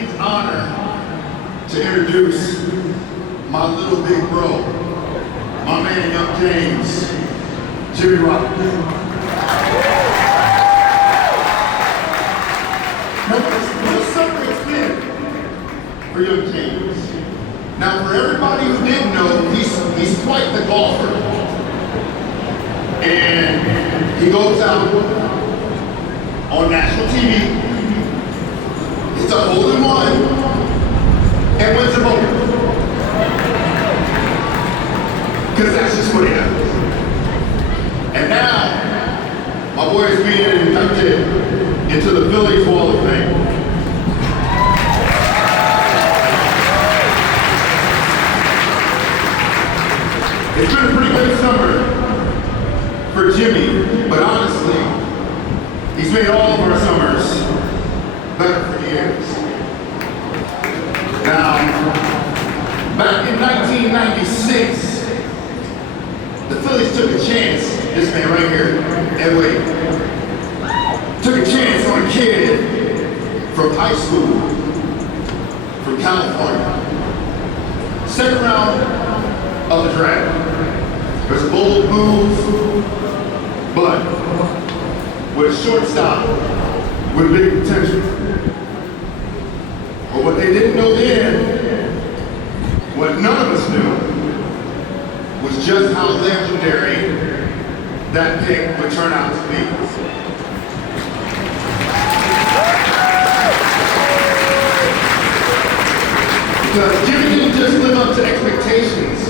distinct honor to introduce my little big bro, my man, Young James, Jimmy Rollins. What a summer it's been for Young James. Now, for everybody who didn't know, he's quite the golfer. And he goes out on national TV, hits a hole-in-one, and wins the vote. Because that's just what he does. And now, my boy is being inducted into the Phillies Hall of Fame. It's been a pretty good summer for Jimmy, but honestly, he's made all of our summers better for years. Now, back in 1996, the Phillies took a chance, this man right here, Ed Wade, took a chance on a kid from high school, from California. Second round of the draft. It was a bold move, but with a shortstop with big potential. But what they didn't know then, what none of us knew, was just how legendary that pick would turn out to be. Because Jimmy didn't just live up to expectations,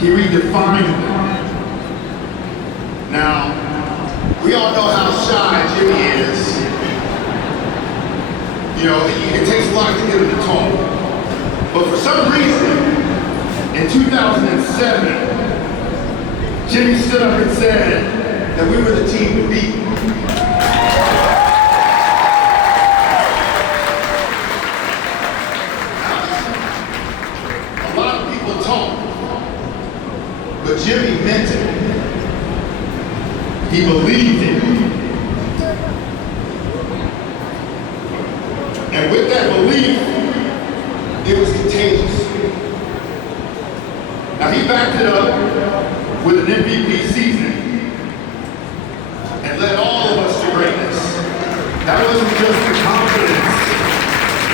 he redefined them. Now, we all know how shy Jimmy is. You know, it takes a lot to get him to talk. But for some reason, in 2007, Jimmy stood up and said that we were the team to beat. A lot of people talk, but Jimmy meant it. He believed it. And with that belief, it was contagious. Now he backed it up with an MVP season and led all of us to greatness. That wasn't just the confidence,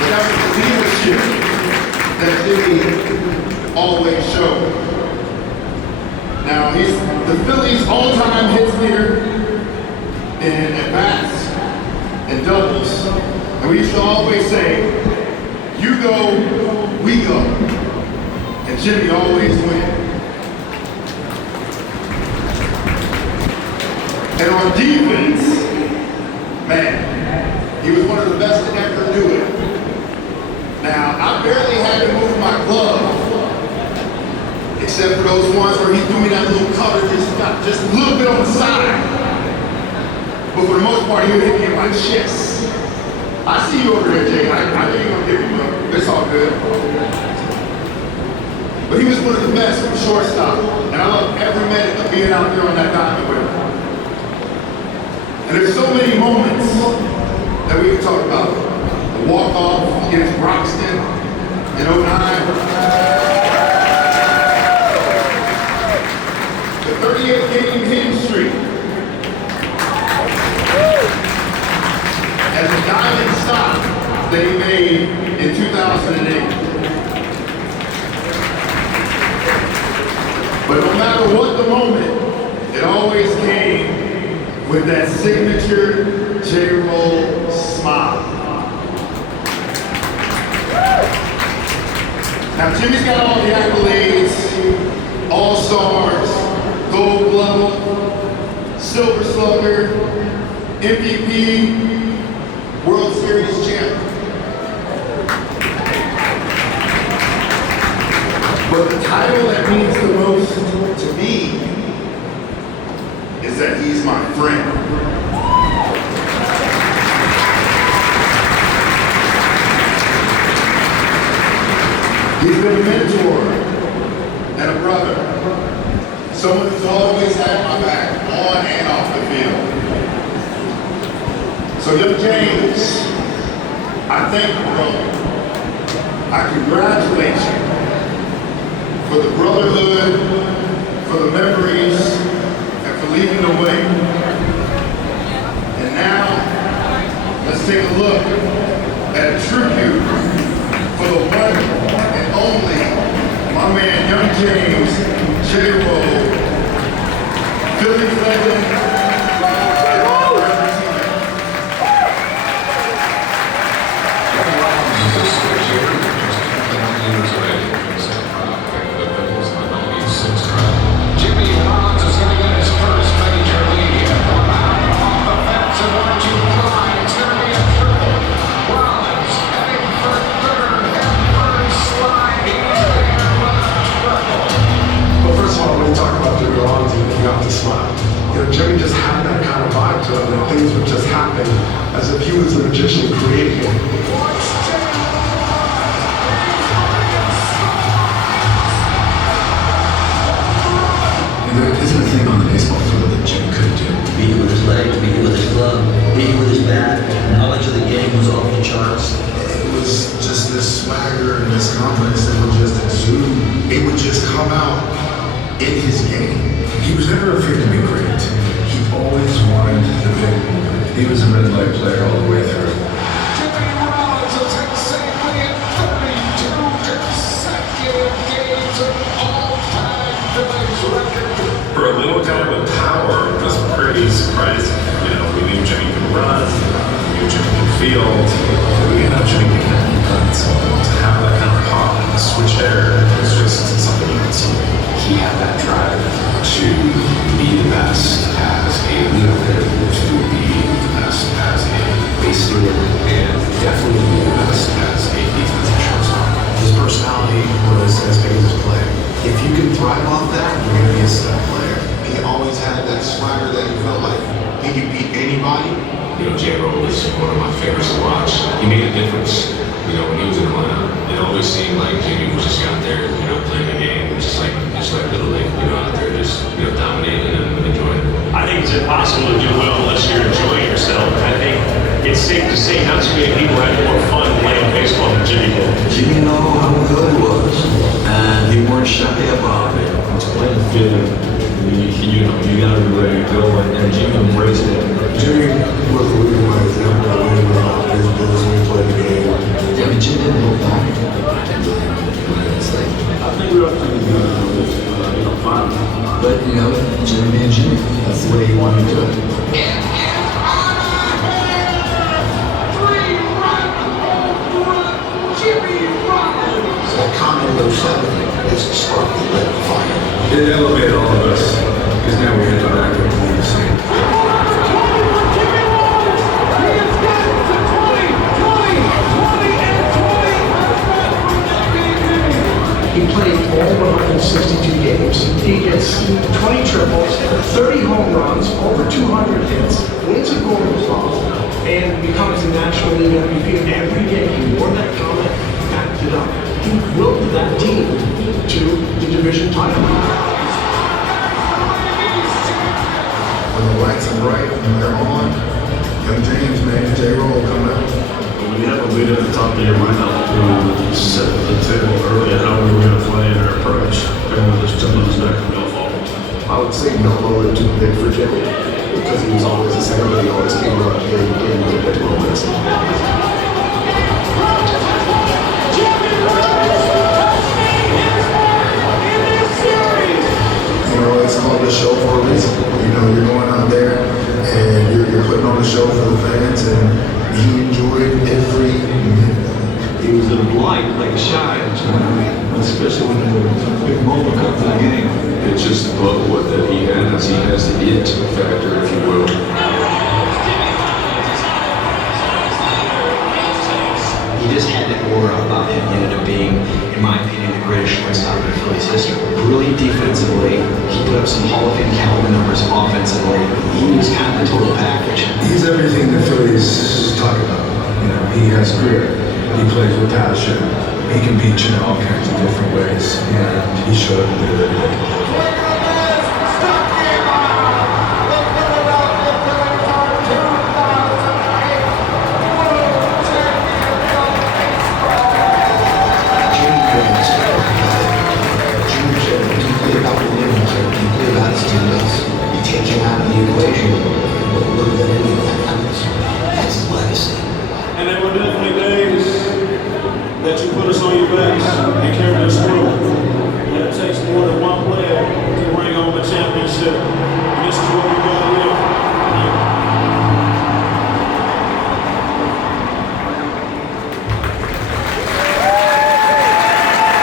but that was the leadership that Jimmy always showed. Now he's the Phillies' all-time hits leader in at-bats and doubles. And we used to always say, you go, we go. And Jimmy always win. And on defense, man, he was one of the best to ever do it. Now, I barely had to move my glove, except for those ones where he threw me that little cover just a little bit on the side. But for the most part, he would hit me in my chest. I see you over there, Jay. I know you're gonna give him up. It's all good. But he was one of the best from shortstop, and I love every minute of being out there on that diamond with him. And there's so many moments that we can talk about. The walk-off against Broxton in 09. The 38-game hitting streak. And the diamond stop that he made in 2008. But no matter what the moment, it always came with that signature J-Roll smile. Now Jimmy's got all the accolades, All-Stars, Gold Glove, Silver Slugger, MVP, World Series champ. But the title that means the most to me is that he's my friend. He's been a mentor and a brother. Someone who's always had my back, on and off the field. So Young James, I thank you, bro. I congratulate you for the brotherhood, for the memories, and for leading the way. And now, let's take a look at a tribute for the one and only, my man, Young James, J-Roll, Phillies legend, Jimmy Rollins is going to get his first major league. Off the fence and one, two, fly. It's going to be a triple. Rollins heading for third and first slide. He's there with a triple. Well, first of all, when you talk about Jimmy Rollins, you have to smile. You know, Jimmy just had that kind of vibe to him, that things would just happen as if he was a magician creating it. There isn't a thing on the baseball field that Jimmy couldn't do. Beat it with his legs, beat it with his glove, beat it with his bat. Knowledge of the game was off the charts. It was just this swagger and this confidence that would just exude. It would just come out in his game. He was never afraid to be great. He always wanted the big moment. He was a red light player all the way through. Jimmy Rollins has hit safely in 32 consecutive games of all-time Phillies record. For a little guy with power, it was pretty surprising. You know, we knew Jimmy could run, we knew Jimmy could field, we knew Jimmy could hit. So to have that kind of pop and switch there was just something you could see. He had that drive to be the best as a leader, to be the best as a base stealer, and definitely be the best as a defensive shortstop. His personality was as big as his play. If you can thrive off that, you're going to be a star player. He always had that swagger that he felt like he could beat anybody. You know, J-Roll was one of my favorites to watch. He made a difference. You know, when he was in the lineup, it always seemed like Jimmy was just out there, you know, playing the game, just like Little League, you know, out there just, you know, dominating and enjoying it. I think it's impossible to do well unless you're enjoying yourself. I think it's safe to say not too many people had more fun playing baseball than Jimmy did. Jimmy knew how good he was, and he weren't shy about it. It's playing the field. You gotta be ready to go, and Jimmy embraced it. Jimmy was the leading by example of when he went out his business when he played the game. Yeah, but Jimmy didn't look back. I think we're up to the good, fine. But, you know, Jimmy being Jimmy, that's the way he wanted to do it. That comment of 7 is the spark that lit the fire. It elevated all of us, because now we had to back up and the same. He played all 162 games. He gets 20 triples, 30 home runs, over 200 hits, wins a gold glove, and becomes the National League MVP every day. He wore that helmet, backed it up. He willed that team to the division title. When the lights are bright and they're on, Young James, man, J-Roll coming out. When you have a leader at the top of your lineup who set the table early on how we were going to play and our approach, and just jumped on his back and we all followed. I would say no lower too big for Jimmy because he was always the same, but he always came up in the big moments. You know, it's called a show for a reason. You know, you're going out there and you're putting on a show for the fans, and he enjoyed every minute. He was in a light like a shine, especially when the big moment comes in the game. It's just about what that he has. He has the it factor, if you will. He just had that aura about him. He ended up being, in my opinion, the greatest shortstop in Phillies history. Brilliant defensively. He put up some Hall of Fame caliber numbers offensively. He was kind of the total package. He's everything the Phillies talk about. You know, he has grit. He plays with passion. He can beat you in all kinds of different ways, and he showed up every day. there were definitely days that you put us on your backs and